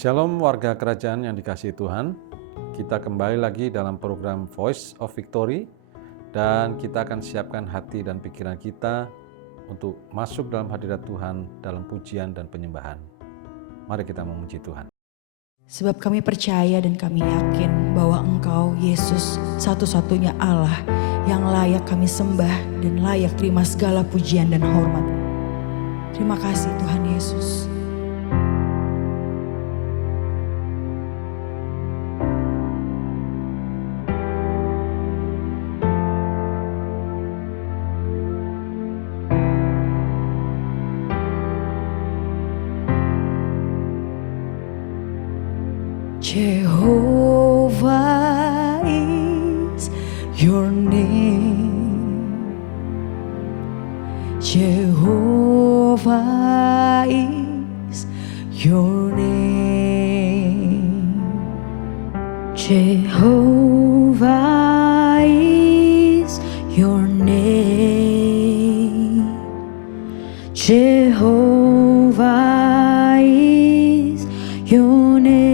Shalom warga kerajaan yang dikasihi Tuhan. Kita kembali lagi dalam program Voice of Victory dan kita akan siapkan hati dan pikiran kita untuk masuk dalam hadirat Tuhan dalam pujian dan penyembahan. Mari kita memuji Tuhan. Sebab kami percaya dan kami yakin bahwa Engkau, Yesus, satu-satunya Allah yang layak kami sembah dan layak terima segala pujian dan hormat. Terima kasih Tuhan Yesus. Jehovah is your name. Jehovah is your name. Jehovah is your name. Jehovah is your name.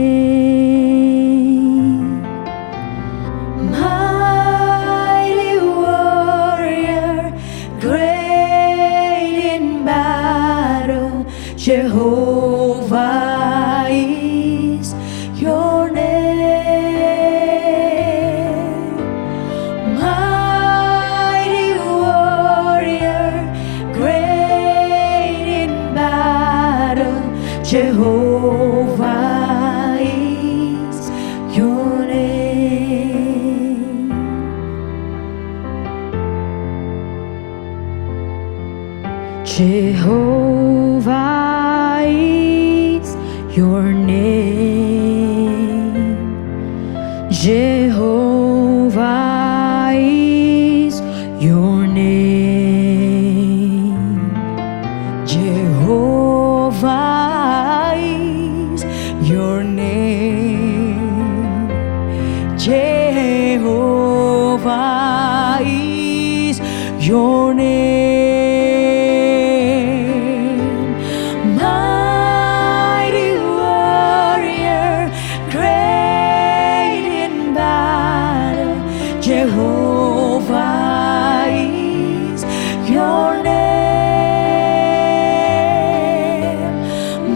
Jehovah is your name. Mighty warrior, great in battle. Jehovah is your name. Jehovah is your name. Jehovah is your name. Jehovah is your name. Jehovah is your name. Jehovah is your name.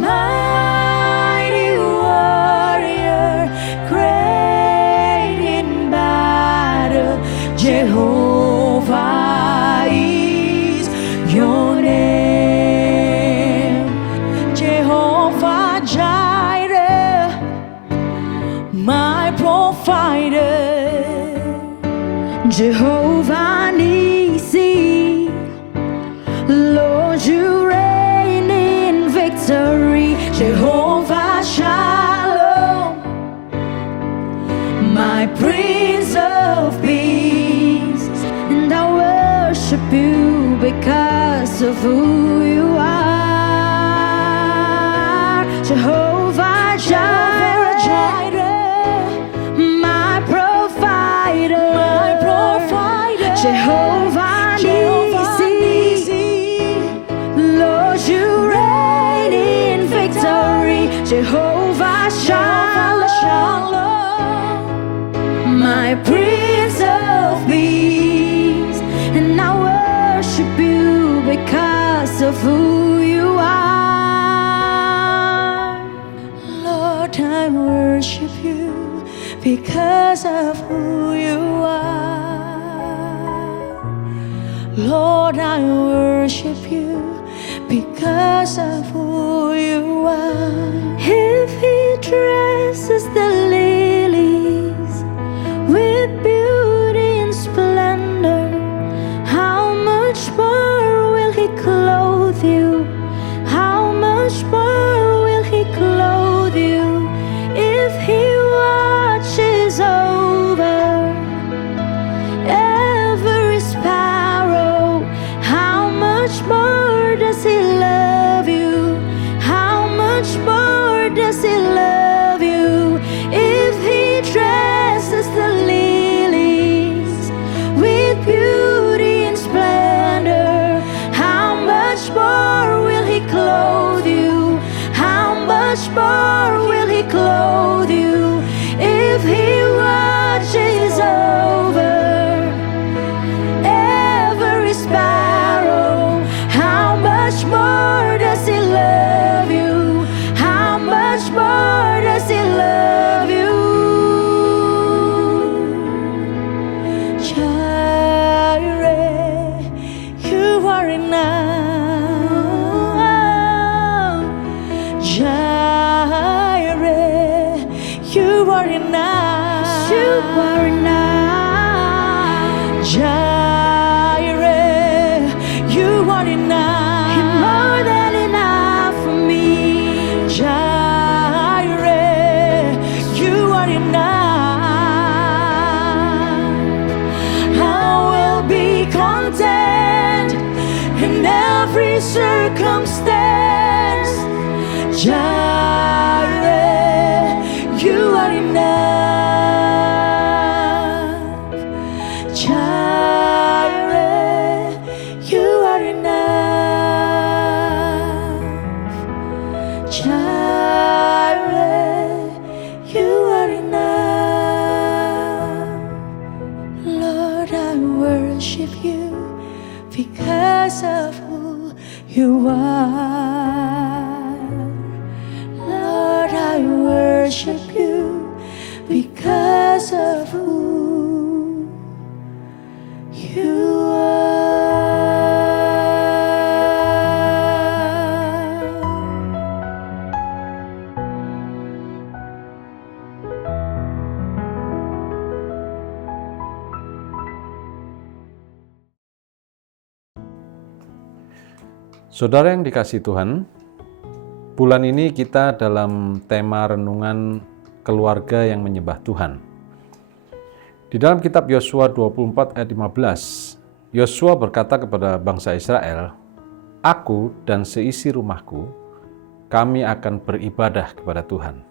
Mighty warrior, great in battle. Jehovah is your name. Jehovah Jireh, my provider. Jehovah Nissi, Lord, you reign in victory. Jehovah Shalom, my Prince of Peace, and I worship you because of who you are. Jehovah Jireh, my provider. Jehovah Nissi, Lord, you reign in victory. Jehovah Shalom, my Prince of Peace, and I worship you because of who you are. Lord, I worship you because of who you are. Lord, I worship you because of who you are. If he dresses the lilies with beauty and splendor, how much more will he clothe you? How much more will he clothe you? If he watches over every sparrow, how much more does he love you? How much more does he love are enough. You're more than enough for me. Jireh, you are enough. I will be content in every circumstance. Jireh, you are enough. Jireh, you are enough. Jireh, you are enough. Lord, I worship you because of who you are. Lord, I worship you because of who you Saudara yang dikasihi Tuhan, bulan ini kita dalam tema renungan keluarga yang menyembah Tuhan. Di dalam kitab Yosua 24 ayat 15, Yosua berkata kepada bangsa Israel, "Aku dan seisi rumahku, kami akan beribadah kepada Tuhan."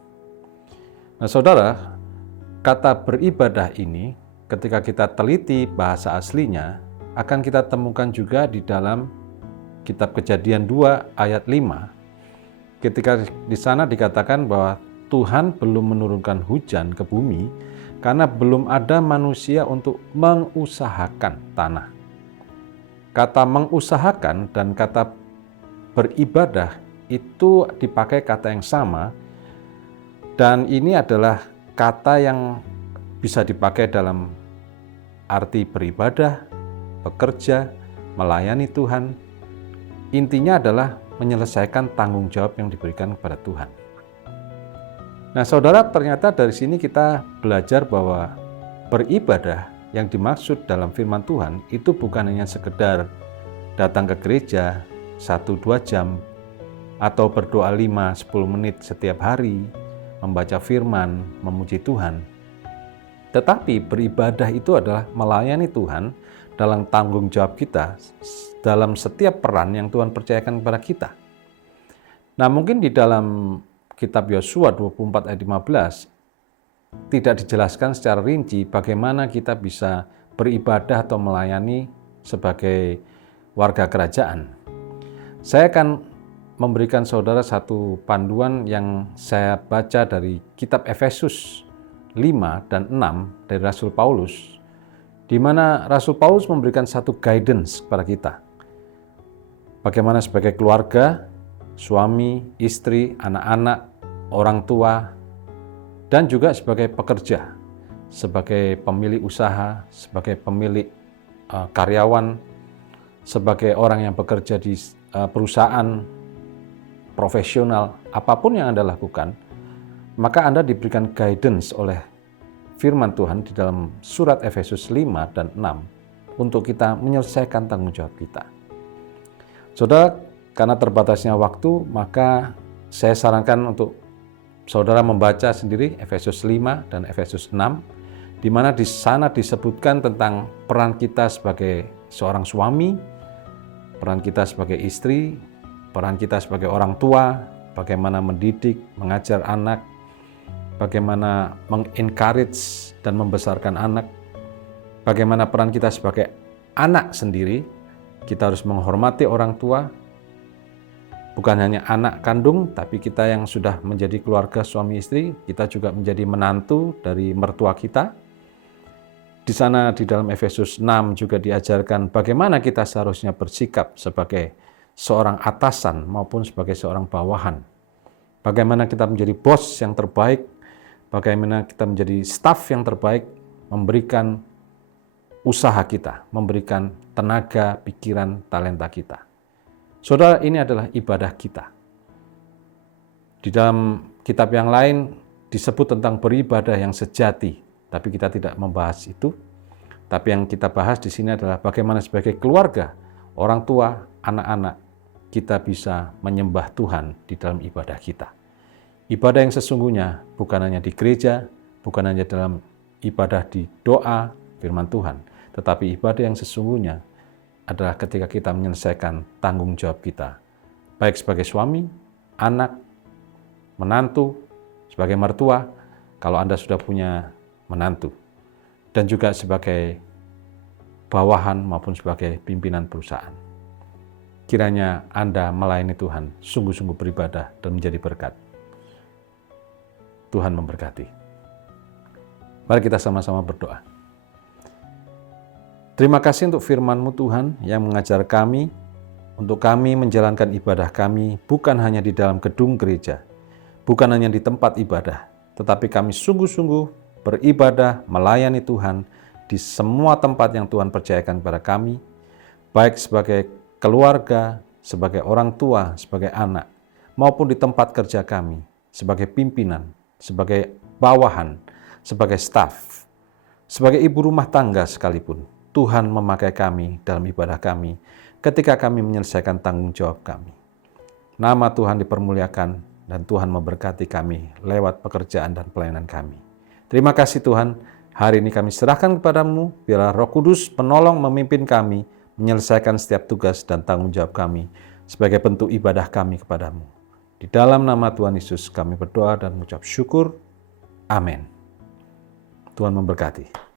Nah saudara, kata beribadah ini ketika kita teliti bahasa aslinya, akan kita temukan juga di dalam kitab Kejadian 2 ayat 5, ketika di sana dikatakan bahwa Tuhan belum menurunkan hujan ke bumi karena belum ada manusia untuk mengusahakan tanah. Kata mengusahakan dan kata beribadah itu dipakai kata yang sama, dan ini adalah kata yang bisa dipakai dalam arti beribadah, bekerja, melayani Tuhan. Intinya adalah menyelesaikan tanggung jawab yang diberikan kepada Tuhan. Nah saudara, ternyata dari sini kita belajar bahwa beribadah yang dimaksud dalam firman Tuhan itu bukan hanya sekedar datang ke gereja 1-2 jam atau berdoa 5-10 menit setiap hari, membaca firman, memuji Tuhan. Tetapi beribadah itu adalah melayani Tuhan dalam tanggung jawab kita, dalam setiap peran yang Tuhan percayakan kepada kita. Nah mungkin di dalam kitab Yosua 24 ayat 15 tidak dijelaskan secara rinci bagaimana kita bisa beribadah atau melayani sebagai warga kerajaan. Saya akan memberikan saudara satu panduan yang saya baca dari kitab Efesus 5 dan 6 dari Rasul Paulus, di mana Rasul Paulus memberikan satu guidance kepada kita. Bagaimana sebagai keluarga, suami, istri, anak-anak, orang tua, dan juga sebagai pekerja, sebagai pemilik usaha, sebagai pemilik karyawan, sebagai orang yang bekerja di perusahaan profesional, apapun yang Anda lakukan, maka Anda diberikan guidance oleh firman Tuhan di dalam surat Efesus 5 dan 6 untuk kita menyelesaikan tanggung jawab kita. Saudara, karena terbatasnya waktu, maka saya sarankan untuk saudara membaca sendiri Efesus 5 dan Efesus 6, di mana di sana disebutkan tentang peran kita sebagai seorang suami, peran kita sebagai istri, peran kita sebagai orang tua, bagaimana mendidik, mengajar anak, bagaimana mengencourage dan membesarkan anak, bagaimana peran kita sebagai anak sendiri. Kita harus menghormati orang tua, bukan hanya anak kandung, tapi kita yang sudah menjadi keluarga suami istri, kita juga menjadi menantu dari mertua kita. Di sana di dalam Efesus 6 juga diajarkan bagaimana kita seharusnya bersikap sebagai seorang atasan maupun sebagai seorang bawahan. Bagaimana kita menjadi bos yang terbaik, bagaimana kita menjadi staf yang terbaik, memberikan usaha kita, memberikan tenaga, pikiran, talenta kita. Saudara, ini adalah ibadah kita. Di dalam kitab yang lain disebut tentang beribadah yang sejati, tapi kita tidak membahas itu. Tapi yang kita bahas di sini adalah bagaimana sebagai keluarga, orang tua, anak-anak, kita bisa menyembah Tuhan di dalam ibadah kita. Ibadah yang sesungguhnya bukan hanya di gereja, bukan hanya dalam ibadah di doa firman Tuhan, tetapi ibadah yang sesungguhnya adalah ketika kita menyelesaikan tanggung jawab kita, baik sebagai suami, anak, menantu, sebagai mertua, kalau Anda sudah punya menantu, dan juga sebagai bawahan maupun sebagai pimpinan perusahaan. Kiranya Anda melayani Tuhan, sungguh-sungguh beribadah dan menjadi berkat. Tuhan memberkati. Mari kita sama-sama berdoa. Terima kasih untuk firman-Mu Tuhan yang mengajar kami, untuk kami menjalankan ibadah kami bukan hanya di dalam gedung gereja, bukan hanya di tempat ibadah, tetapi kami sungguh-sungguh beribadah, melayani Tuhan di semua tempat yang Tuhan percayakan kepada kami, baik sebagai keluarga, sebagai orang tua, sebagai anak, maupun di tempat kerja kami, sebagai pimpinan, sebagai bawahan, sebagai staf, sebagai ibu rumah tangga sekalipun. Tuhan memakai kami dalam ibadah kami ketika kami menyelesaikan tanggung jawab kami. Nama Tuhan dipermuliakan dan Tuhan memberkati kami lewat pekerjaan dan pelayanan kami. Terima kasih Tuhan, hari ini kami serahkan kepadamu, biarlah Roh Kudus penolong memimpin kami menyelesaikan setiap tugas dan tanggung jawab kami sebagai bentuk ibadah kami kepadamu. Di dalam nama Tuhan Yesus kami berdoa dan mengucap syukur. Amin. Tuhan memberkati.